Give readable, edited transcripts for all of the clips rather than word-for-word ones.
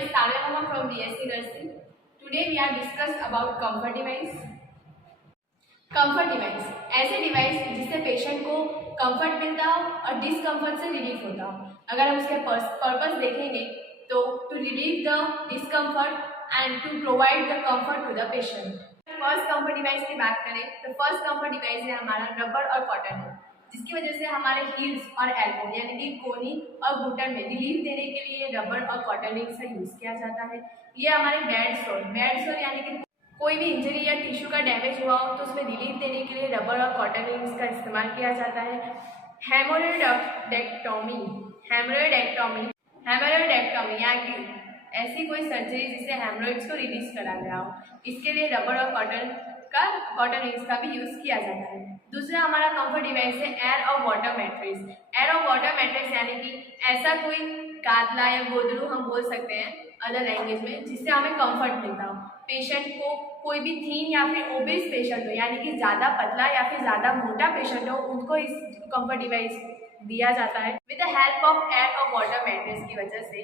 is Tanya Mama from BSc Nursing. Today we are discuss about comfort device. Comfort device ऐसे device जिससे patient को comfort मिलता हो और डिस्कम्फर्ट से रिलीफ होता हो। अगर हम उसके पर्पस देखेंगे तो to relieve the discomfort and to provide the comfort to the patient. First comfort device की बात करें तो फर्स्ट कंफर्ट डिवाइस है हमारा रबर और कॉटन है, जिसकी वजह से हमारे हील्स और एल्बो यानी कि कोनी और घुटन में रिलीफ देने के लिए रबर और कॉटन रिंग्स का यूज किया जाता है। ये हमारे बेड सोर यानी कि कोई भी इंजरी या टिश्यू का डैमेज हुआ हो तो उसमें रिलीफ देने के लिए रबर और कॉटन रिंग्स का इस्तेमाल किया जाता है। हेमोरॉइडेक्टॉमी यानी कि ऐसी कोई सर्जरी जिससे हेमोरॉइड्स को रिलीज करा गया हो, इसके लिए रबर और कॉटन रिंग्स का भी यूज किया जाता है। दूसरा हमारा कंफर्ट डिवाइस है एयर और वाटर मैट्रेस। एयर और वाटर मैट्रेस यानी कि ऐसा कोई कातला या गोदरू हम बोल सकते हैं अदर लैंग्वेज में, जिससे हमें कंफर्ट मिलता हो। पेशेंट को कोई भी थीन या फिर ओबेस पेशेंट हो यानी कि ज़्यादा पतला या फिर ज़्यादा मोटा पेशेंट हो, उनको इस कंफर्ट डिवाइस दिया जाता है। With the help of air और वाटर मैट्रेस की वजह से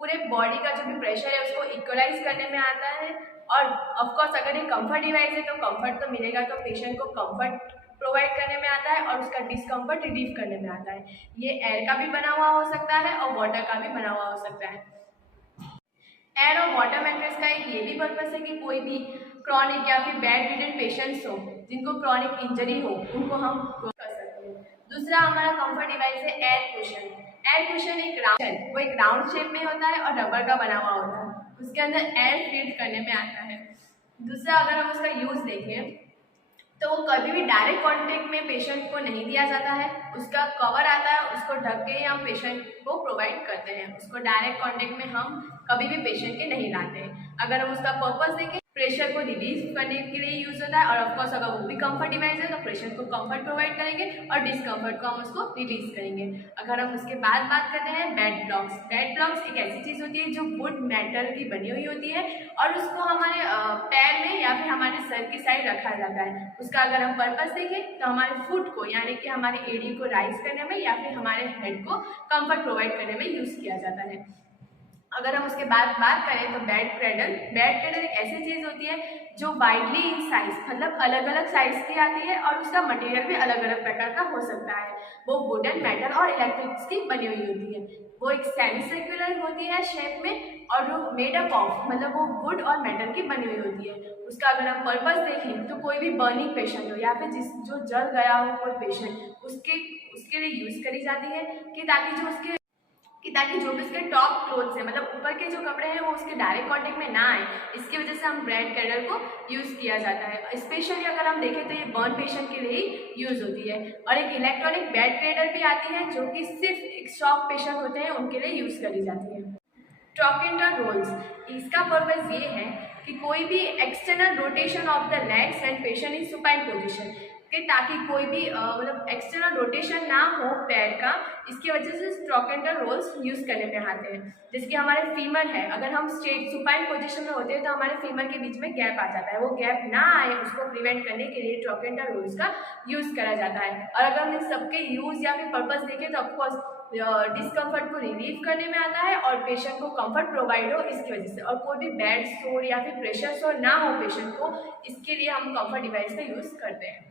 पूरे बॉडी का जो भी प्रेशर है उसको इक्वलाइज करने में आता है। और ऑफकोर्स अगर ये कंफर्ट डिवाइस है तो कंफर्ट तो मिलेगा, तो पेशेंट को कंफर्ट प्रोवाइड करने में आता है और उसका डिस्कम्फर्ट रिलीव करने में आता है। ये एयर का भी बना हुआ हो सकता है और वाटर का भी बना हुआ हो सकता है। एयर और वाटर मैट्रेस का एक ये भी पर्पस है कि कोई भी क्रॉनिक या फिर बेड रिडन पेशेंट्स हो जिनको क्रॉनिक इंजरी हो उनको हम कर सकते हैं। दूसरा हमारा कंफर्ट डिवाइस है एयर कुशन। एयर कुशन एक राउंड शेप में होता है और रबर का बना हुआ होता है, उसके अंदर एयर फीड करने में आता है। दूसरा अगर हम उसका यूज देखें तो वो कभी भी डायरेक्ट कांटेक्ट में पेशेंट को नहीं दिया जाता है, उसका कवर आता है, उसको ढक के हम पेशेंट को प्रोवाइड करते हैं। उसको डायरेक्ट कांटेक्ट में हम कभी भी पेशेंट के नहीं लाते हैं। अगर हम उसका पर्पस देखें प्रेशर को रिलीज करने के लिए यूज होता है और ऑफकोर्स अगर वो भी कंफर्ट डिवाइस है तो पेशेंट को कंफर्ट प्रोवाइड करेंगे और डिस्कम्फर्ट को हम उसको रिलीज करेंगे। अगर हम उसके बाद बात करते हैं बेड ब्लॉक्स। बेड ब्लॉक्स एक ऐसी चीज़ होती है जो वुड मेटल की बनी हुई होती है और उसको हमारे पैर में या फिर हमारे सर की साइड रखा जाता है। उसका अगर हम पर्पस देखें तो हमारे फुट को यानी कि हमारे एड़ी को राइज करने में या फिर हमारे हेड को कंफर्ट प्रोवाइड करने में यूज किया जाता है। अगर हम उसके बाद बात करें तो बेड क्रेडल एक ऐसी चीज़ होती है जो वाइडली इन साइज मतलब अलग अलग साइज की आती है और उसका मटेरियल भी अलग अलग प्रकार का हो सकता है। वो वुडन मेटल और इलेक्ट्रिक्स की बनी हुई होती है। वो एक सेमी सर्कुलर होती है शेप में और वो मेड अप ऑफ मतलब वो वुड और मेटल की बनी हुई होती है। उसका अगर हम पर्पस देखें तो कोई भी बर्निंग पेशेंट हो या फिर जो जल गया हो कोई पेशेंट उसके लिए यूज़ करी जाती है ताकि जो भी उसके टॉप क्लोथ्स है मतलब ऊपर के जो कपड़े हैं वो उसके डायरेक्ट कांटेक्ट में ना आए। इसकी वजह से हम बेड क्रेडल को यूज़ किया जाता है। स्पेशली अगर हम देखें तो ये बर्न पेशेंट के लिए ही यूज़ होती है। और एक इलेक्ट्रॉनिक बेड क्रेडल भी आती है जो कि सिर्फ एक शॉक पेशेंट होते हैं उनके लिए यूज़ करी जाती है। ट्रॉकेंटर रोल्स, इसका पर्पस ये है कि कोई भी external rotation of the legs and patient in supine position कि ताकि कोई भी मतलब एक्सटर्नल रोटेशन ना हो पैर का, इसकी वजह से ट्रॉकेंटर रोल्स यूज़ करने में आते हैं। जैसे कि हमारे फीमर है, अगर हम स्ट्रेट सुपाइन पोजीशन में होते हैं तो हमारे फीमर के बीच में गैप आ जाता है। वो गैप ना आए उसको प्रिवेंट करने के लिए ट्रॉकेंटर रोल्स का यूज़ करा जाता है। और अगर हम इन सबके यूज़ या फिर पर्पस देखें तो ऑफकोर्स डिस्कम्फर्ट को रिलीव करने में आता है और पेशेंट को कंफर्ट प्रोवाइड हो इसकी वजह से। और कोई भी बेड सोर या फिर प्रेशर सोर ना हो पेशेंट को, इसके लिए हम कंफर्ट डिवाइस का यूज़ करते हैं।